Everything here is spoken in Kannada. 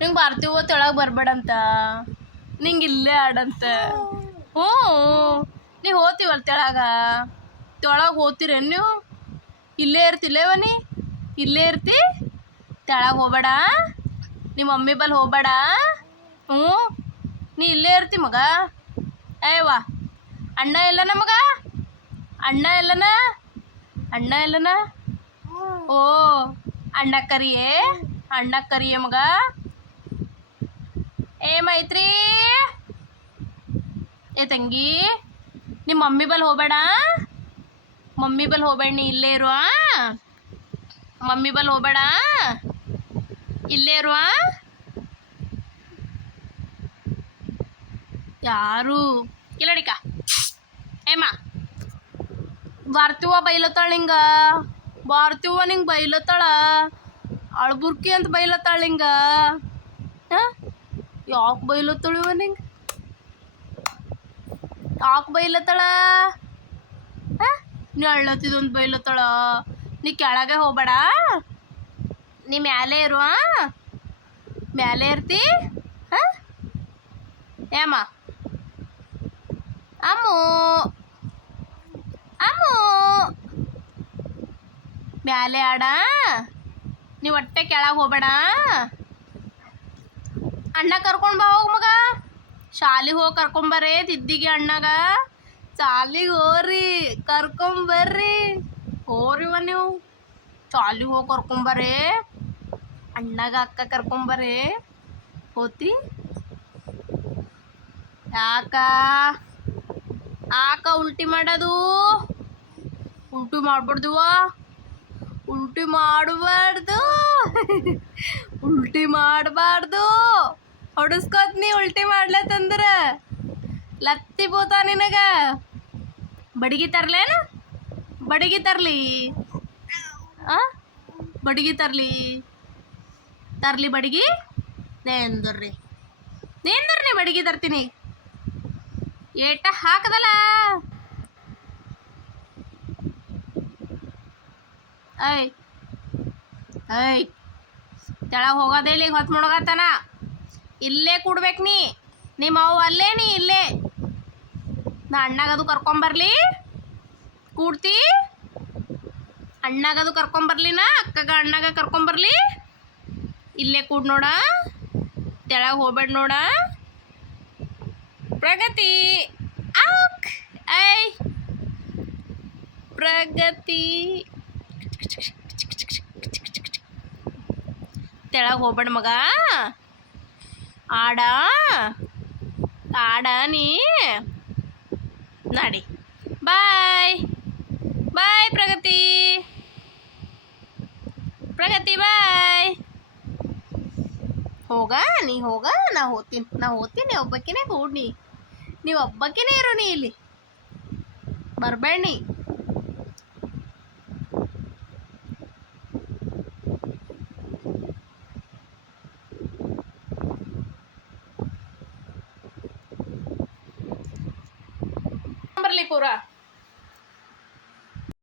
ನಿಂಗೆ ಬರ್ತೀವೋ ತೆಳಗೆ ಬರ್ಬೇಡಂತ, ನಿಂಗೆ ಇಲ್ಲೇ ಆಡಂತ. ಹ್ಞೂ ನೀವು ಹೋಗ್ತೀವಲ್ಲ ತೆಳಗೆ ಹೋಗ್ತೀರೇನು ನೀವು? ಇಲ್ಲೇ ಇರ್ತಿಲ್ಲೇವ ನೀ? ಇಲ್ಲೇ ಇರ್ತಿ, ತೆಳಗೆ ಹೋಗ್ಬೇಡ, ನಿಮ್ಮ ಮಮ್ಮಿ ಬಲ್ಲಿ ಹೋಗ್ಬೇಡ. ಹ್ಞೂ ನೀ ಇಲ್ಲೇ ಇರ್ತಿ ಮಗ. ಏವಾ ಅಣ್ಣ ಎಲ್ಲನ ಮಗ? ಅಣ್ಣ ಎಲ್ಲನ? ಅಣ್ಣ ಎಲ್ಲನ? ಓ ಅಣ್ಣ ಕರಿಯೇ ಮಗ. ಏ ಮೈತ್ರಿ, ಏ ತಂಗಿ, ನಿಮ್ಮ ಮಮ್ಮಿ ಬಲ್ಲಿ ಹೋಗ್ಬೇಡ, ಮಮ್ಮಿ ಬಲ್ಲಿ ಹೋಗ್ಬೇಡ, ನೀ ಇಲ್ಲೇ ಇರುವ. ಮಮ್ಮಿ ಬಲ್ಲಿ ಹೋಗ್ಬೇಡ, ಇಲ್ಲೇ ಇರುವ. ಯಾರು ಕಿಲಡಿಕ ಏಮ್ಮ ಬರ್ತೀವ ಬೈಲತ್ತಾಳ ನಿಂಗ, ಬರ್ತೀವ ನಿಂಗೆ ಬೈಲತ್ತಾಳ, ಅಳ್ಬುರ್ಕಿ ಅಂತ ಬೈಲತ್ತಾಳ ನಿಂಗ. ಹಾಂ ಯಾಕೆ ಬೈಲತ್ತಾಳಿವ ನಿಂಗೆ? ಯಾಕೆ ಬೈಲತ್ತಾಳ? ಹಾಂ ನೀ ಅಳ್ಳತ್ತಿದೊಂದು ಬೈಲತ್ತಾಳ. ನೀ ಕೆಳಗೆ ಹೋಗ್ಬೇಡ, ನೀ ಮ್ಯಾಲೆ ಇರುವ. ಮ್ಯಾಲೆ ಇರ್ತಿ. ಹಾಂ ಏಮ್ಮ ಅಮ್ಮು ಅಮ್ಮು ಮ್ಯಾಲೆ ಆಡ, ನೀವು ಒಟ್ಟೆ ಕೆಳಗೆ ಹೋಗ್ಬೇಡ. ಅಣ್ಣ ಕರ್ಕೊಂಡು ಬಾ ಹೋಗಿ ಮಗ, ಶಾಲಿಗೆ ಹೋಗಿ ಕರ್ಕೊಂಬರ್ರಿ ದಿದ್ದಿಗೆ ಅಣ್ಣಗ. ಶಾಲಿಗೆ ಹೋಗ್ರಿ, ಕರ್ಕೊಂಬರ್ರಿ, ಹೋರಿವ ನೀವು ಶಾಲಿಗೆ ಹೋಗಿ ಕರ್ಕೊಂಬರ್ರಿ ಅಣ್ಣಗ ಅಕ್ಕ ಕರ್ಕೊಂಬರ್ರಿ. ಹೋತಿ ಯಾಕ ಉಲ್ಟಿ ಮಾಡೋದು? ಉಲ್ಟಿ ಮಾಡ್ಬಾರ್ದುವ, ಉಲ್ಟಿ ಮಾಡಬಾರ್ದು, ಉಲ್ಟಿ ಮಾಡಬಾರ್ದು. ಹೊಡಿಸ್ಕೋತ್ ನೀ ಉಲ್ಟಿ ಮಾಡ್ಲತ್ತಂದ್ರ ಲತ್ತಿ ಬೋತ ನಿನಗ. ಬಡಿಗೆ ತರ್ಲೇನು? ಬಡಿಗೆ ತರ್ಲಿ? ಬಡಿಗೆ ತರ್ಲಿ ಬಡಿಗೆ? ನೇಂದರ್ರಿ ಬಡಿಗೆ ತರ್ತೀನಿ. ಏಟ ಹಾಕದಲ್ಲ. ಐ ತೆಳಗೆ ಹೋಗೋದೇ ಇಲ್ಲಿಗೆ ಹೊತ್ತು ಮುಣಗತ್ತಾನ. ಇಲ್ಲೇ ಕೂಡ್ಬೇಕು ನೀ, ನಿಮ್ಮ ಅವ್ವ ಅಲ್ಲೇ, ನೀ ಇಲ್ಲೇ. ನಾ ಅಣ್ಣಗದು ಕರ್ಕೊಂಬರ್ಲಿ? ಕೂಡ್ತಿ? ಅಣ್ಣಗದು ಕರ್ಕೊಂಬರ್ಲಿನ ಅಕ್ಕಗ ಅಣ್ಣಗ ಕರ್ಕೊಂಬರ್ಲಿ? ಇಲ್ಲೇ ಕೂಡ್ ನೋಡ, ತೆಳಗೆ ಹೋಗ್ಬೇಡ ನೋಡ. ಪ್ರಗತಿ ಪ್ರಗತಿ ತೆಳಗೆ ಹೋಗ್ಬೇಡ ಮಗ, ಆಡ ನೀ ನಡಿ. ಬಾಯ್ ಪ್ರಗತಿ ಬಾಯ್. ಹೋಗ ನೀ ಹೋಗ, ನಾ ಹೋಗ್ತೀನಿ ಒಬ್ಬಕ್ಕಿನೇ ಕೂಡ್ನಿ, ನೀವು ಒಬ್ಬಕ್ಕಿನೇ ಇರು, ನೀ ಇಲ್ಲಿ ಬರ್ಬೇಡ ನೀ. ಬರ್ಲಿ ಪೂರ